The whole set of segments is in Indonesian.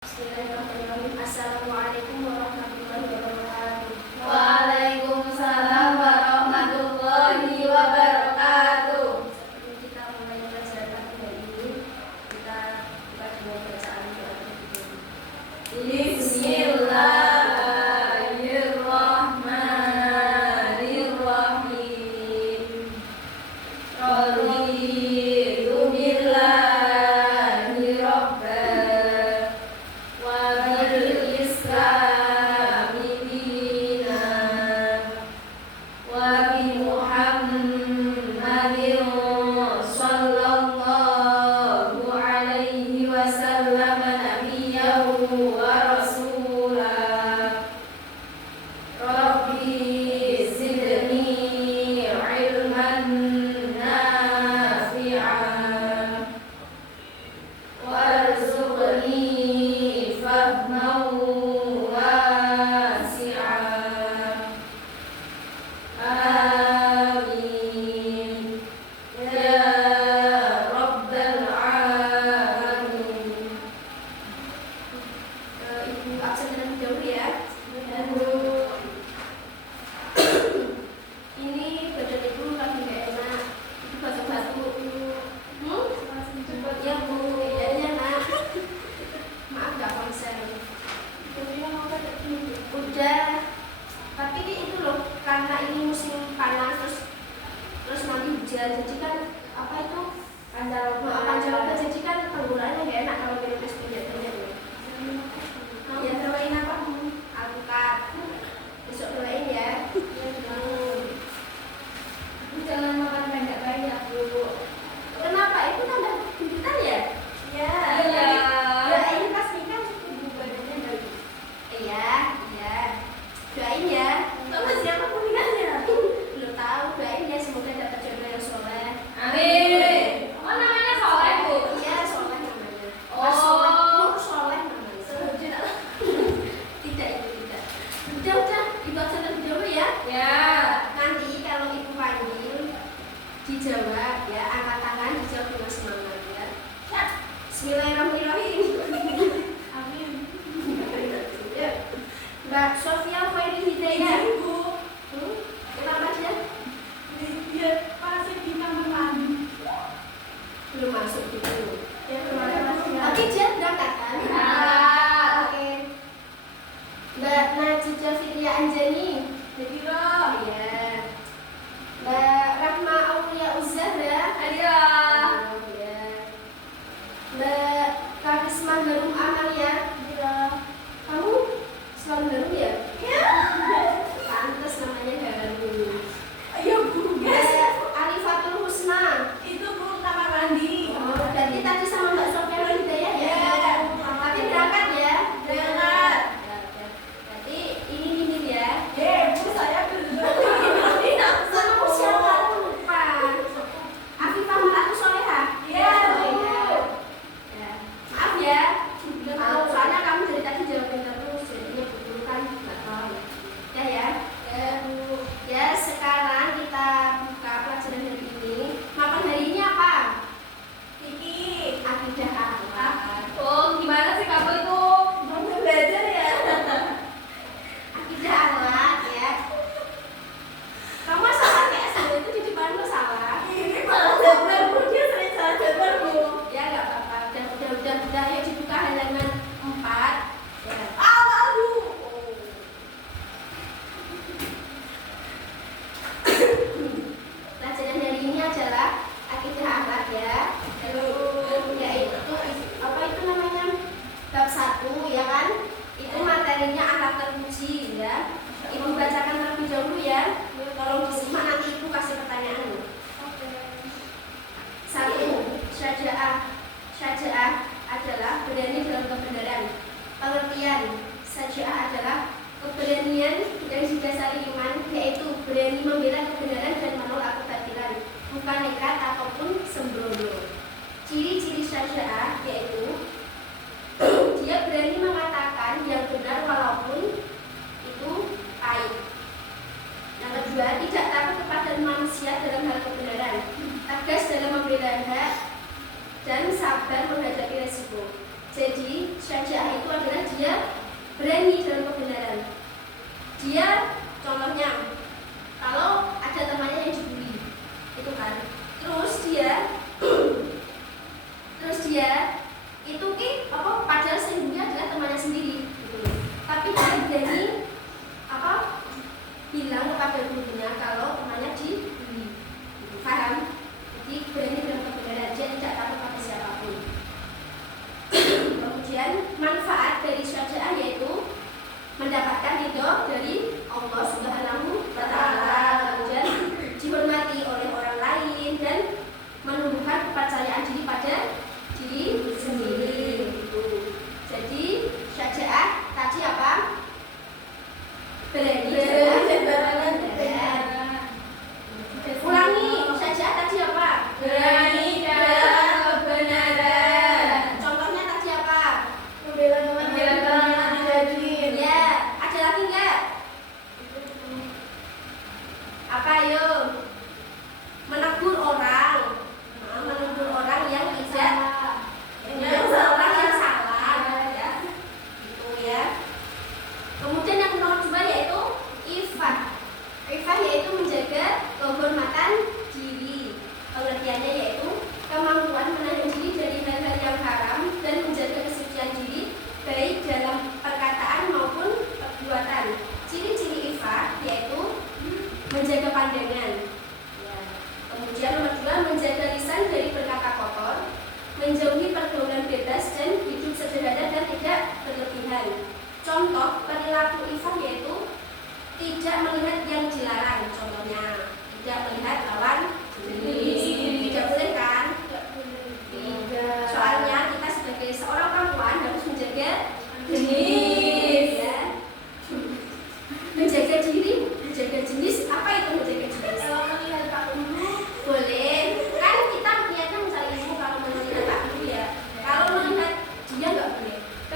Bismillahirrahmanirrahim. Assalamualaikum warahmatullahi wabarakatuh. Waalaikumsalam warahmatullahi wabarakatuh. Sebelum kita mulai pelajaran hari ini, kita buka dengan bacaan doa berikut. Bismillahirrahmanirrahim. Raditu billahi rabban wa bil islami dinan wa bi Muhammadin sallallahu alaihi wasallam nabiyyahu wa rasulah. Rabbi zidni ilman nafi'an warzuqni fahman wasi'an. Amin ya rabbal alamin.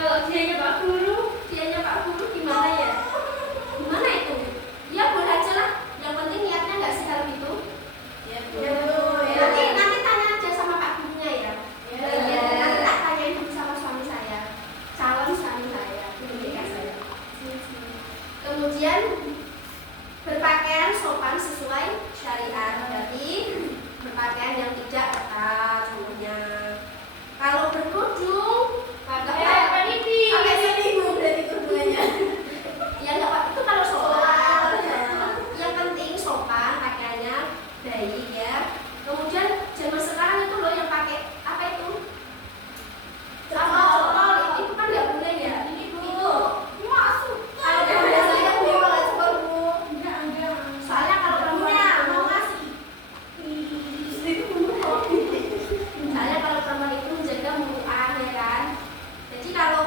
Kalau dianya Pak Guru, Dianya Pak Guru gimana ya? Gimana itu? Ya boleh aja lah. Yang penting niatnya nggak sih kalau gitu. ya Nanti tanya aja sama Pak Gurunya ya. Iya, nanti tak tanyain dulu sama suami saya, calon suami saya, guru BK saya. Kemudian berpakaian sopan sesuai syariat, berarti berpakaian yang tidak ketat contohnya. Kalau berkerudung, pakai seribu berarti kerudungannya. Ya nggak apa itu kalau sholat. Yang penting sopan pakaiannya baik ya. Kemudian zaman sekarang itu loh yang pakai apa itu? Cokol itu kan nggak boleh ya. Itu masuk. Kalau biasanya nggak suka bu. Soalnya kalau perempuan mau ngasih. Soalnya kalau perempuan itu menjaga muruan ya kan. Jadi kalau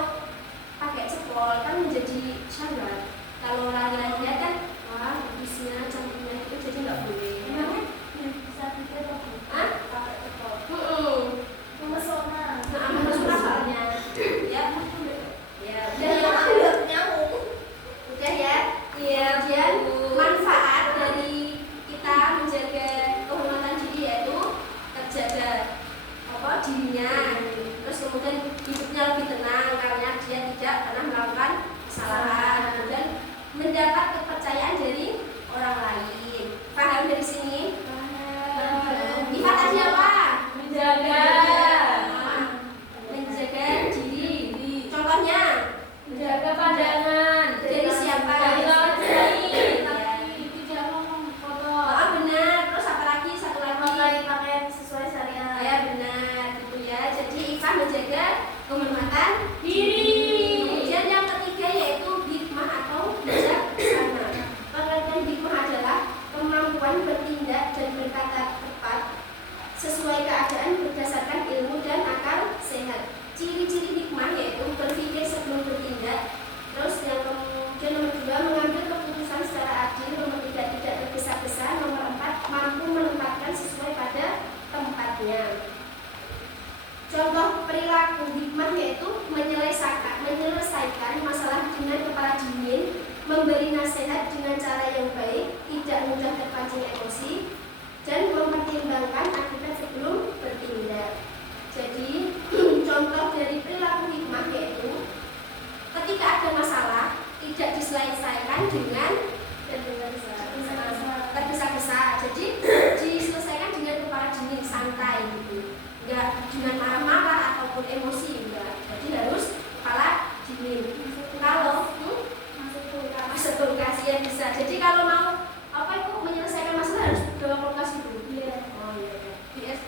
pakai cepol kan menjadi syahwat. Kalau laki-laki kan wah habisnya cantiknya itu jadi nggak boleh. Hah? Pakai cepol. Memesona. Memesona soalnya. Ya. Ya. Udah ya. Kemudian manfaat dari kita menjaga kehormatan diri yaitu terjaga dirinya. Terus kemudian hidupnya lebih tenang karena dia tidak pernah melakukan kesalahan. Kemudian mendapat kepercayaan dari orang lain. Paham dari sini? Ifa tadi apa? menjaga diri. Contohnya menjaga pandangan dari siapa? dari lawan lain. Oh, benar. Terus apa lagi? Satu lagi. Pakaian sesuai syariat. Ya benar gitu ya. Jadi Ifa menjaga kehormatan Diri. Kemudian yang ketiga yaitu hikmah atau bijaksana. Pengertian hikmah adalah kemampuan bertindak dan berkata tepat sesuai keadaan berdasarkan ilmu dan akal sehat. Ciri-ciri hikmah yaitu berpikir sebelum bertindak. Terus yang kemudian nomor 2 mengambil keputusan secara adil. Nomor 3 tidak tergesa-gesa. Nomor 4 mampu menempatkan sesuai pada tempatnya. Contoh perilaku hikmah yaitu menyelesaikan masalah dengan kepala dingin, memberi nasihat dengan cara yang baik, tidak mudah terpancing emosi, dan mempertimbangkan akibat sebelum bertindak. Jadi contoh dari perilaku hikmah yaitu ketika ada masalah tidak diselesaikan dengan tergesa-gesa. Jadi diselesaikan dengan kepala dingin, santai gitu. Enggak dengan marah-marah ataupun emosi, enggak. Jadi harus kepala dingin. Kalau masuk kulkas ya bisa. Jadi kalau mau apa itu menyelesaikan masalah harus bawa kulkas dulu. Iya. Oh iya. Yes,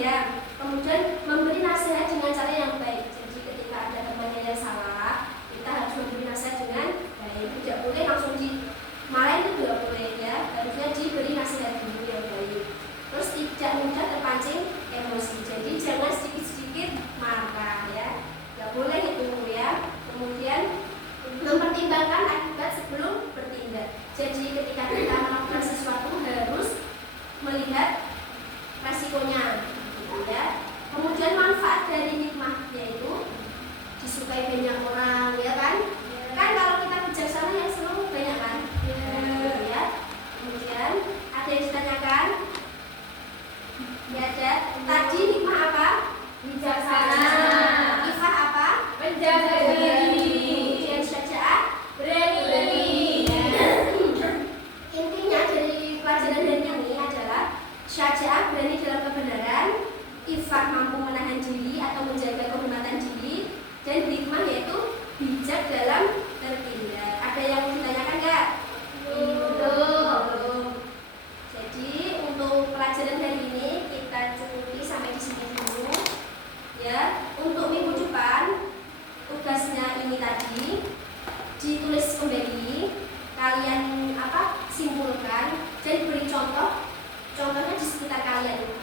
ya. Kemudian memberi nasihat dengan cara yang baik. Jadi ketika ada temannya yang salah, kita harus memberi nasihat dengan baik. Tidak boleh langsung dimarahin, itu tidak boleh ya. Harusnya diberi nasihat dulu yang baik. Terus tidak mudah terpancing emosi. Jadi jangan sedikit-sedikit marah ya. Tidak boleh itu ya. Kemudian mempertimbangkan akibat sebelum bertindak. Jadi ketika kita melakukan sesuatu harus melihat resikonya gitu ya. Kemudian manfaat dari hikmah yaitu disukai banyak orang ya kan. Kan kalau kita bijaksana yang senang banyak kan. Ya. Kemudian ada yang ditanyakan? Ya ada. Tadi hikmah apa? Bijaksana. Ifah apa? Menjaga diri. Kemudian syaja'ah? Berani. Intinya dari pelajaran hari ini adalah syaja'ah berani dalam kebenaran, ifah mampu menahan diri atau menjaga kehormatan diri, dan hikmah yaitu bijak dalam bertindak. Ada yang mau ditanyakan nggak? Belum. Jadi untuk pelajaran hari ini kita cukupi sampai di sini dulu. Ya, untuk minggu depan tugasnya ini tadi ditulis kembali, kalian simpulkan dan beri contohnya di sekitar kalian.